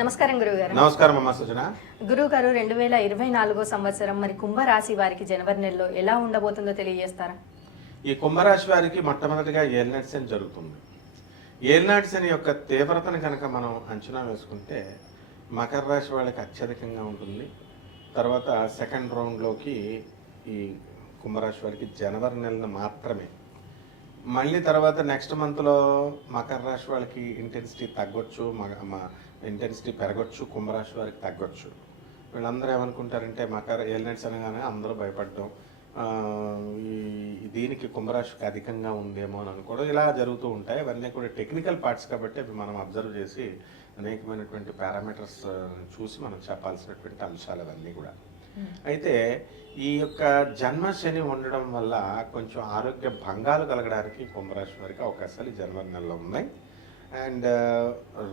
నమస్కారం గురువు గారు నమస్కారం అమ్మా సుజన గురువు గారు రెండు వేల ఇరవై నాలుగో సంవత్సరం మరి కుంభరాశి వారికి జనవరి నెలలో ఎలా ఉండబోతుందో తెలియజేస్తారా? ఈ కుంభరాశి వారికి మొట్టమొదటిగా ఏలినాటి శని జరుగుతుంది. శని యొక్క తీవ్రతను కనుక మనం అంచనా వేసుకుంటే మకర రాశి వాళ్ళకి అత్యధికంగా ఉంటుంది. తర్వాత సెకండ్ రౌండ్లోకి ఈ కుంభరాశి వారికి జనవరి నెలన మాత్రమే. మళ్ళీ తర్వాత నెక్స్ట్ మంత్లో మకర రాశి వాళ్ళకి ఇంటెన్సిటీ తగ్గొచ్చు. మగ ఇంటెన్సిటీ పెరగొచ్చు కుంభరాశి వారికి తగ్గొచ్చు. వీళ్ళందరూ ఏమనుకుంటారంటే మకర ఏలినట్స్ అనగానే అందరూ భయపడడం. దీనికి కుంభరాశికి అధికంగా ఉందేమో అని అనుకోవడం ఇలా జరుగుతూ ఉంటాయి. అవన్నీ కూడా టెక్నికల్ పార్ట్స్ కాబట్టి అవి మనం అబ్జర్వ్ చేసి అనేకమైనటువంటి పారామీటర్స్ చూసి మనం చెప్పాల్సినటువంటి అంశాలు అవన్నీ కూడా. అయితే ఈ యొక్క జన్మ శని ఉండడం వల్ల కొంచెం ఆరోగ్య భంగాలు కలగడానికి కుంభరాశి వారికి అవకాశాలు ఈ జనవరి నెలలో ఉన్నాయి. అండ్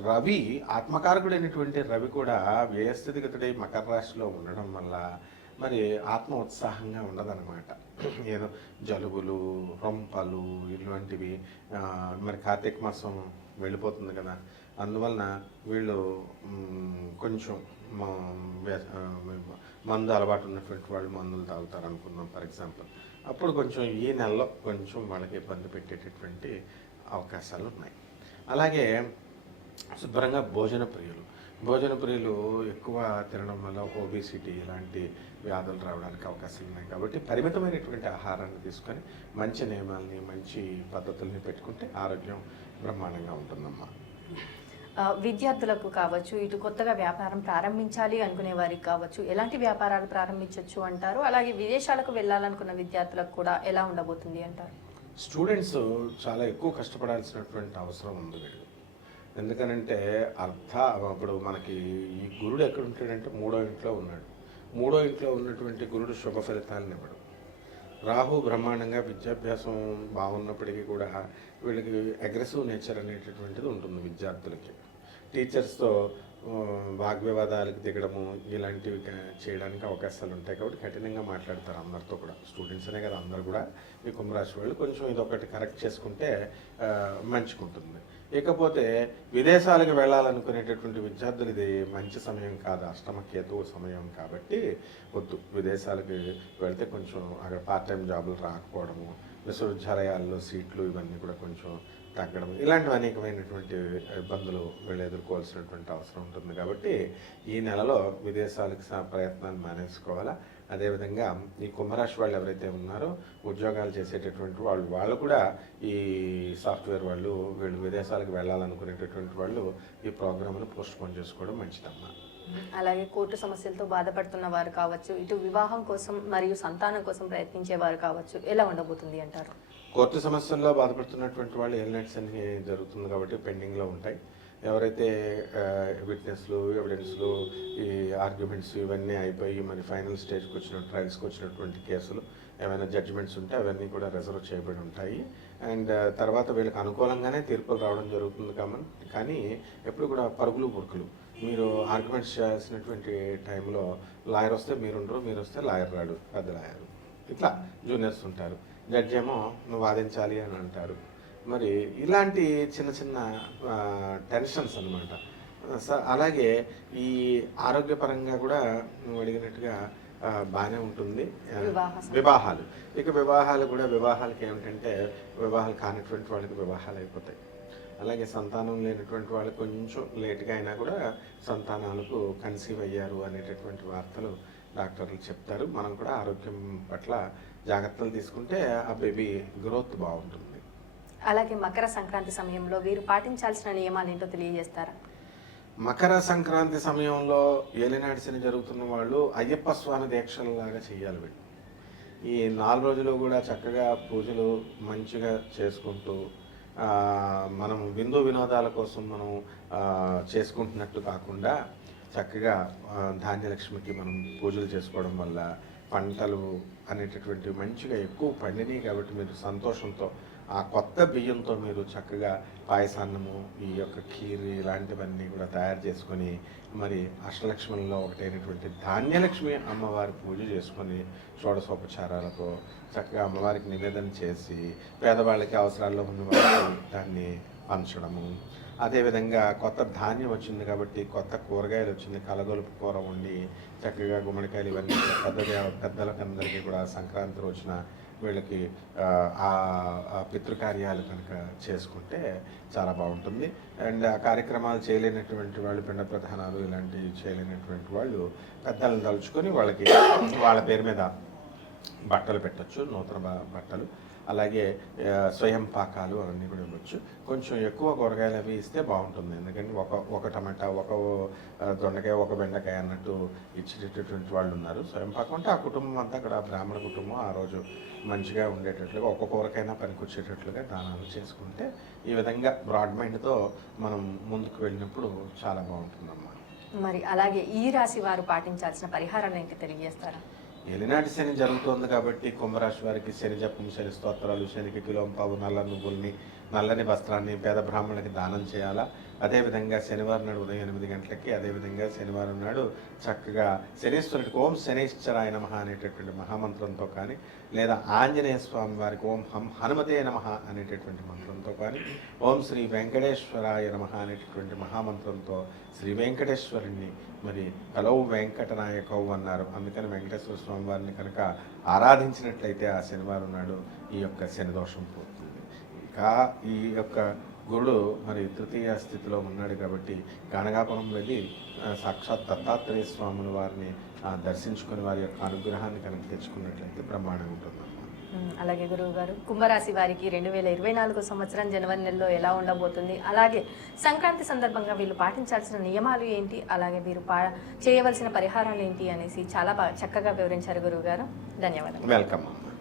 రవి ఆత్మకారకుడైనటువంటి రవి కూడా వ్యయస్థితిగతుడై మకర రాశిలో ఉండడం వల్ల మరి ఆత్మ ఉత్సాహంగా ఉండదన్నమాట. ఏదో జలుబులు రొంపలు ఇటువంటివి మరి కార్తీక మాసం వెళ్ళిపోతుంది కదా. అందువలన వీళ్ళు కొంచెం మందు అలవాటు ఉన్నటువంటి వాళ్ళు మందులు తాగుతారు అనుకుందాం ఫర్ ఎగ్జాంపుల్. అప్పుడు కొంచెం ఈ నెలలో కొంచెం వాళ్ళకి ఇబ్బంది పెట్టేటటువంటి అవకాశాలు ఉన్నాయి అలాగే శుభ్రంగా భోజన ప్రియులు. భోజన ప్రియులు ఎక్కువ తినడం వల్ల ఓబిసిటీ ఇలాంటి వ్యాధులు రావడానికి అవకాశాలు ఉన్నాయి కాబట్టి పరిమితమైనటువంటి ఆహారాన్ని తీసుకొని మంచి నియమాల్ని మంచి పద్ధతుల్ని పెట్టుకుంటే ఆరోగ్యం బ్రహ్మాండంగా ఉంటుందమ్మా. విద్యార్థులకు కావచ్చు ఇటు కొత్తగా వ్యాపారం ప్రారంభించాలి అనుకునే వారికి కావచ్చు ఎలాంటి వ్యాపారాలు ప్రారంభించవచ్చు అంటారు? అలాగే విదేశాలకు వెళ్ళాలనుకున్న విద్యార్థులకు కూడా ఎలా ఉండబోతుంది అంటారు? స్టూడెంట్స్ చాలా ఎక్కువ కష్టపడాల్సినటువంటి అవసరం ఉంది వీళ్ళు ఎందుకనంటే అర్థ ఇప్పుడు మనకి ఈ గురుడు ఎక్కడ ఉంటాడంటే మూడో ఇంట్లో ఉన్నాడు. మూడో ఇంట్లో ఉన్నటువంటి గురుడు శుభ ఫలితాలను ఇవ్వడు. రాహు బ్రహ్మాండంగా విద్యాభ్యాసం బాగున్నప్పటికీ కూడా వీళ్ళకి అగ్రెసివ్ నేచర్ అనేటటువంటిది ఉంటుంది విద్యార్థులకి. టీచర్స్తో వాగ్వివాదాలకు దిగడము ఇలాంటివి చేయడానికి అవకాశాలు ఉంటాయి కాబట్టి కఠినంగా మాట్లాడతారు అందరితో కూడా. స్టూడెంట్స్ అనే కదా అందరు కూడా ఈ కుంభరాశి వాళ్ళు కొంచెం ఇదొకటి కరెక్ట్ చేసుకుంటే మంచిగుంటుంది. ఇకపోతే విదేశాలకు వెళ్ళాలనుకునేటటువంటి విద్యార్థులు ఇది మంచి సమయం కాదు అష్టమ కేతువు సమయం కాబట్టి వద్దు. విదేశాలకు వెళ్తే కొంచెం అక్కడ పార్ట్ టైం జాబులు రాకపోవడము విశ్వవిద్యాలయాల్లో సీట్లు ఇవన్నీ కూడా కొంచెం తగ్గడం. ఇలాంటివి అనేకమైనటువంటి ఇబ్బందులు వీళ్ళు ఎదుర్కోవాల్సినటువంటి అవసరం ఉంటుంది కాబట్టి ఈ నెలలో విదేశాలకు ప్రయత్నాన్ని మానేసుకోవాలా? అదేవిధంగా ఈ కుంభరాశి వాళ్ళు ఎవరైతే ఉన్నారో ఉద్యోగాలు చేసేటటువంటి వాళ్ళు వాళ్ళు కూడా ఈ సాఫ్ట్వేర్ వాళ్ళు వీళ్ళు విదేశాలకు వెళ్ళాలనుకునేటటువంటి వాళ్ళు ఈ ప్రోగ్రామ్ను పోస్ట్ పోన్ చేసుకోవడం మంచిదమ్మా. అలాగే కోర్టు సమస్యలతో బాధపడుతున్న వారు కావచ్చు ఇటు వివాహం కోసం మరియు సంతానం కోసం ప్రయత్నించే వారు కావచ్చు ఎలా ఉండబోతుంది అంటారు? కోర్టు సమస్యల్లో బాధపడుతున్నటువంటి వాళ్ళు ఎలినెట్స్ అన్ని జరుగుతుంది కాబట్టి పెండింగ్లో ఉంటాయి. ఎవరైతే విట్నెస్లు ఎవిడెన్స్లు ఈ ఆర్గ్యుమెంట్స్ ఇవన్నీ అయిపోయి మరి ఫైనల్ స్టేజ్కి వచ్చిన ట్రయల్స్కి వచ్చినటువంటి కేసులు ఏమైనా జడ్జిమెంట్స్ ఉంటే అవన్నీ కూడా రిజర్వ్ చేయబడి ఉంటాయి. అండ్ తర్వాత వీళ్ళకి అనుకూలంగానే తీర్పులు రావడం జరుగుతుంది కాబట్టి కానీ ఎప్పుడు కూడా పరుగులు పురుకులు మీరు ఆర్గ్యుమెంట్స్ చేయాల్సినటువంటి టైంలో లాయర్ వస్తే మీరుండరు మీరు వస్తే లాయర్ రాడు పెద్ద లాయర్. ఇట్లా జూనియర్స్ ఉంటారు. జడ్జి ఏమో నువ్వు వాదించాలి అని అంటారు. మరి ఇలాంటి చిన్న చిన్న టెన్షన్స్ అనమాట అలాగే ఈ ఆరోగ్యపరంగా కూడా నువ్వు అడిగినట్టుగా బాగానే ఉంటుంది. వివాహాలు. ఇక వివాహాలు కూడా వివాహాలకి ఏమిటంటే వివాహాలు కానిటువంటి వాళ్ళకి వివాహాలు అయిపోతాయి. అలాగే సంతానం లేనటువంటి వాళ్ళు కొంచెం లేట్గా అయినా కూడా సంతానాలకు కన్సీవ్ అయ్యారు అనేటటువంటి వార్తలు డాక్టర్లు చెప్తారు. మనం కూడా ఆరోగ్యం పట్ల జాగ్రత్తలు తీసుకుంటే ఆ బేబీ గ్రోత్ బాగుంటుంది. అలాగే మకర సంక్రాంతి సమయంలో వీరు పాటించాల్సిన నియమాలు ఏంటో తెలియజేస్తారా? మకర సంక్రాంతి సమయంలో ఏలినాటి శని జరుగుతున్న వాళ్ళు అయ్యప్ప స్వామి దీక్షలలాగా చేయాలి వీళ్ళు. ఈ నాలుగు రోజులు కూడా చక్కగా పూజలు మంచిగా చేసుకుంటూ మనం విందు వినోదాల కోసం మనం చేసుకుంటున్నట్లు చేసుకుంటున్నట్టు కాకుండా చక్కగా ధాన్యలక్ష్మికి మనం పూజలు చేసుకోవడం వల్ల పంటలు అనేటటువంటి మంచిగా ఎక్కువ పండినాయి కాబట్టి మీరు సంతోషంతో ఆ కొత్త బియ్యంతో మీరు చక్కగా పాయసాన్నము ఈ యొక్క ఖీర్ ఇలాంటివన్నీ కూడా తయారు చేసుకొని మరి అష్టలక్ష్మిలో ఒకటైనటువంటి ధాన్యలక్ష్మి అమ్మవారి పూజ చేసుకొని షోడసోపచారాలతో చక్కగా అమ్మవారికి నివేదన చేసి పేదవాళ్ళకి అవసరాల్లో ఉన్న వాళ్ళకి దాన్ని పంచడము. అదేవిధంగా కొత్త ధాన్యం వచ్చింది కాబట్టి కొత్త కూరగాయలు వచ్చింది కలగొలుపు కూర వండి చక్కగా గుమ్మడికాయలు ఇవన్నీ పెద్ద పెద్దలకందరికీ కూడా సంక్రాంతి రోజున వీళ్ళకి ఆ, పితృకార్యాలు కనుక చేసుకుంటే చాలా బాగుంటుంది. అండ్ ఆ కార్యక్రమాలు చేయలేనటువంటి వాళ్ళు పిండ ప్రధానాలు ఇలాంటివి చేయలేనటువంటి వాళ్ళు పెద్దలను తలుచుకొని వాళ్ళకి వాళ్ళ పేరు మీద బట్టలు పెట్టచ్చు నూతన బట్టలు. అలాగే స్వయం పాకాలు అవన్నీ కూడా ఇవ్వచ్చు కొంచెం ఎక్కువ కూరగాయలు అవి ఇస్తే బాగుంటుంది. ఎందుకంటే ఒక ఒక టమాటా ఒక దొండకాయ ఒక బెండకాయ అన్నట్టు ఇచ్చేటటువంటి వాళ్ళు ఉన్నారు. స్వయం పాకం అంటే ఆ కుటుంబం అంతా అక్కడ బ్రాహ్మణ కుటుంబం ఆ రోజు మంచిగా ఉండేటట్లుగా ఒక్క కూరకైనా పనికొచ్చేటట్లుగా దానాలు చేసుకుంటే ఈ విధంగా బ్రాడ్ మైండ్తో మనం ముందుకు వెళ్ళినప్పుడు చాలా బాగుంటుందమ్మా. మరి అలాగే ఈ రాశి వారు పాటించాల్సిన పరిహారాలు ఏంటి తెలియజేస్తారా? ఎలినాటి శని జరుగుతోంది కాబట్టి కుంభరాశి వారికి శని జపం శని స్తోత్రాలు శనికి కిలోం పావు నల్ల నువ్వుల్ని నల్లని వస్త్రాన్ని పేద బ్రాహ్మణులకి దానం చేయాలా? అదేవిధంగా శనివారం నాడు ఉదయం ఎనిమిది గంటలకి అదేవిధంగా శనివారం నాడు చక్కగా శనీశ్వరుడికి ఓం శనీశ్వరాయ నమ అనేటటువంటి మహామంత్రంతో కానీ లేదా ఆంజనేయ స్వామి వారికి ఓం హం హనుమతే నమ అనేటటువంటి మంత్రంతో కానీ ఓం శ్రీ వెంకటేశ్వరాయ నమ అనేటటువంటి మహామంత్రంతో శ్రీ వెంకటేశ్వరుణ్ణి మరి హలో వెంకటనాయకవు అన్నారు. అందుకని వెంకటేశ్వర స్వామి వారిని కనుక ఆరాధించినట్లయితే ఆ శనివారం నాడు ఈ యొక్క శనిదోషం పోతుంది ఇంకా ఈ యొక్క గురుడు మరి తృతీయ స్థితిలో ఉన్నాడు కాబట్టి గానగాపురం వెళ్ళి సాక్షాత్ దత్తాత్రేయ స్వాముల వారిని దర్శించుకుని వారి యొక్క అనుగ్రహాన్ని కనుక తెచ్చుకున్నట్లయితే ఉంటుందన్నమాట ఉమ్, అలాగే గురువు గారు కుంభరాశి వారికి రెండు వేల ఇరవై నాలుగు సంవత్సరం జనవరి నెలలో ఎలా ఉండబోతుంది? అలాగే సంక్రాంతి సందర్భంగా వీళ్ళు పాటించాల్సిన నియమాలు ఏంటి? అలాగే వీరు పా చేయవలసిన పరిహారాలు ఏంటి? అనేసి చాలా బాగా చక్కగా వివరించారు గురువు గారు ధన్యవాదాలు వెల్కమ్